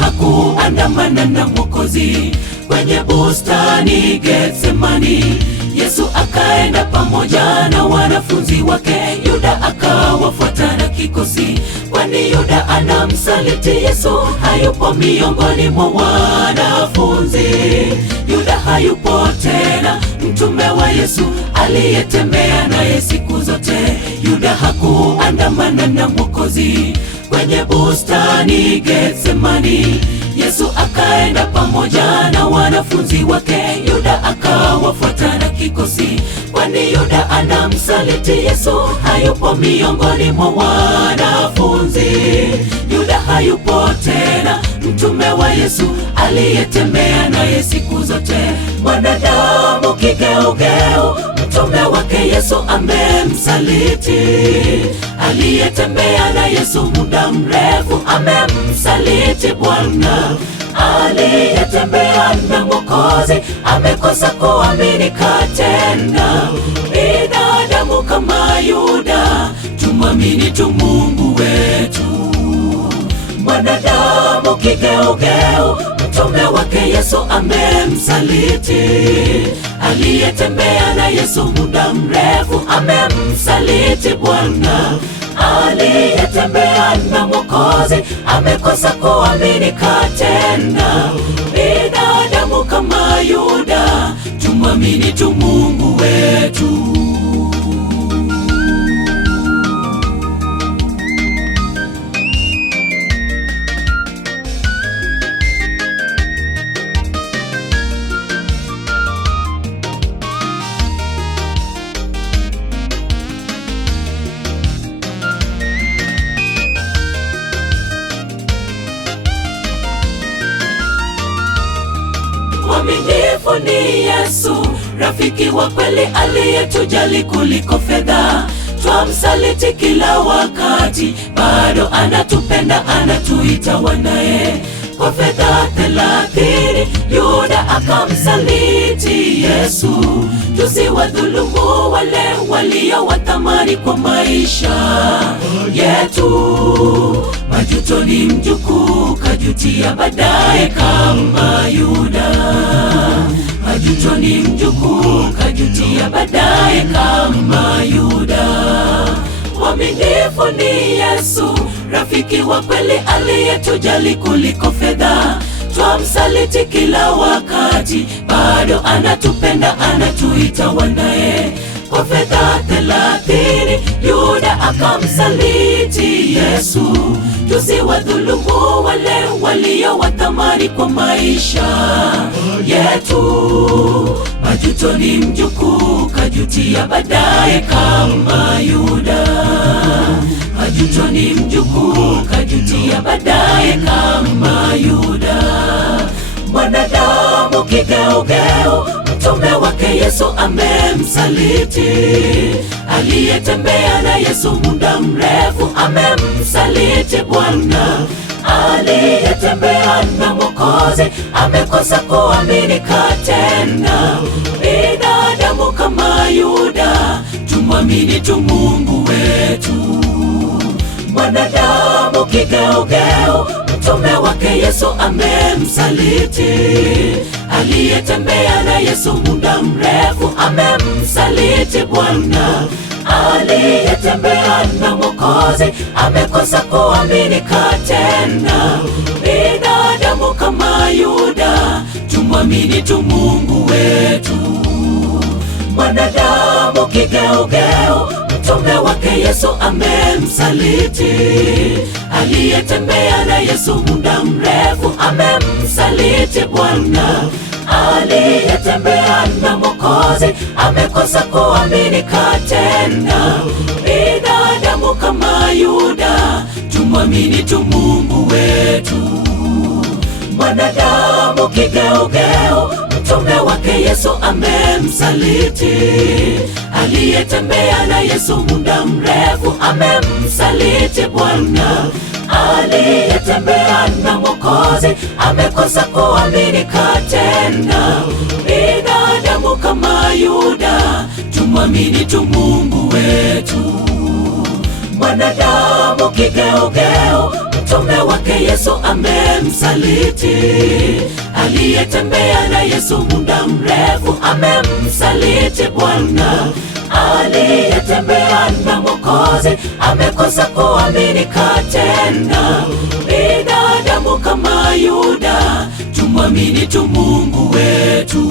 hakuandamana na Mwokozi kwenye bustani Getsemani. Yesu akaenda pamoja na wanafunzi wake, Yuda akawafuata na kikosi, kwani Yuda anamsaliti Yesu. Hayupo miongoni mwa wanafunzi, Yuda hayupo tena, mtume wa Yesu aliyetembea naye siku zote. Yuda hakuandamana na Mwokozi kwenye bustani Getsemani. Yesu akaenda pamoja na wanafunzi wake, Yuda akawafuata na kikosi, kwani Yuda anamsaliti Yesu. Hayupo miongoni mwa wanafunzi, Yuda hayupo tena, mtume wa Yesu aliyetembea naye siku zote. Mwanadamu kigeugeu, mtume wake Yesu amemsaliti. Aliyetembea na Yesu muda mrefu amemsaliti Bwana. Aliyetembea na Mwokozi amekosa kuaminika tena. Binadamu kama Yuda, tumwamini tu Mungu wetu. Mwanadamu kigeugeu, mtume wake Yesu amemsaliti. Aliyetembea na Yesu muda mrefu amemsaliti Bwana. Aliyetembea na Mwokozi amekosa kuaminika tena. Binadamu kama Yuda, tumwamini tu Mungu wetu. Mwaminifu ni Yesu, rafiki wa kweli aliyetujali kuliko fedha. Twamsaliti kila wakati, bado anatupenda, anatuita wanae. Kwa fedha 30 Yuda akamsaliti Yesu. Tusiwadhulumu wale walio wa thamani kwa maisha yetu. Majuto ni mjukuu, kajutia baadaye kama Yuda. Majuto ni mjukuu, kajutia baadaye kama Yuda. Mwaminifu ni Yesu, rafiki wa kweli aliyetujali kuliko fedha. Twamsaliti kila wakati, bado anatupenda, anatuita wanae. Kwa fedha 30 Yuda akamsaliti Yesu. Tusiwadhulumu wale walio wa thamani kwa maisha yetu. Majuto ni mjukuu, kajutia baadaye kama Yuda. Majuto ni mjukuu, kajutia baadaye kama Yuda. Mwanadamu kigeugeu, mtume wake Yesu amemsaliti. Aliyetembea na Yesu muda mrefu amemsaliti Bwana. Aliyetembea na Mwokozi amekosa kuaminika tena. Binadamu kama Yuda, tumwamini tu Mungu wetu. Mwanadamu kigeugeu, mtume wake Yesu amemsaliti. Aliyetembea na Yesu muda mrefu amemsaliti Bwana. Aliyetembea na Mwokozi amekosa kuaminika tena. Binadamu kama Yuda, tumwamini tu Mungu wetu. Mwanadamu kigeugeu, mtume wake Yesu amemsaliti. Aliyetembea na Yesu muda mrefu amemsaliti Bwana. Aliyetembea na Mwokozi amekosa kuaminika tena. Binadamu kama Yuda, tumwamini tu Mungu wetu. Mwanadamu kigeugeu, mtume wake Yesu amemsaliti. Aliyetembea na Yesu muda mrefu amemsaliti Bwana. Aliyetembea na Mwokozi amekosa kuaminika tena. Binadamu kama Yuda, tumwamini tu Mungu wetu. Mwanadamu kigeugeu, utume wake Yesu amemsaliti. Aliyetembea na Yesu muda mrefu amemsaliti Bwana. Aliyetembea na Mwokozi amekosa kuaminika tena. Binadamu kama Yuda, tumwamini tu Mungu wetu.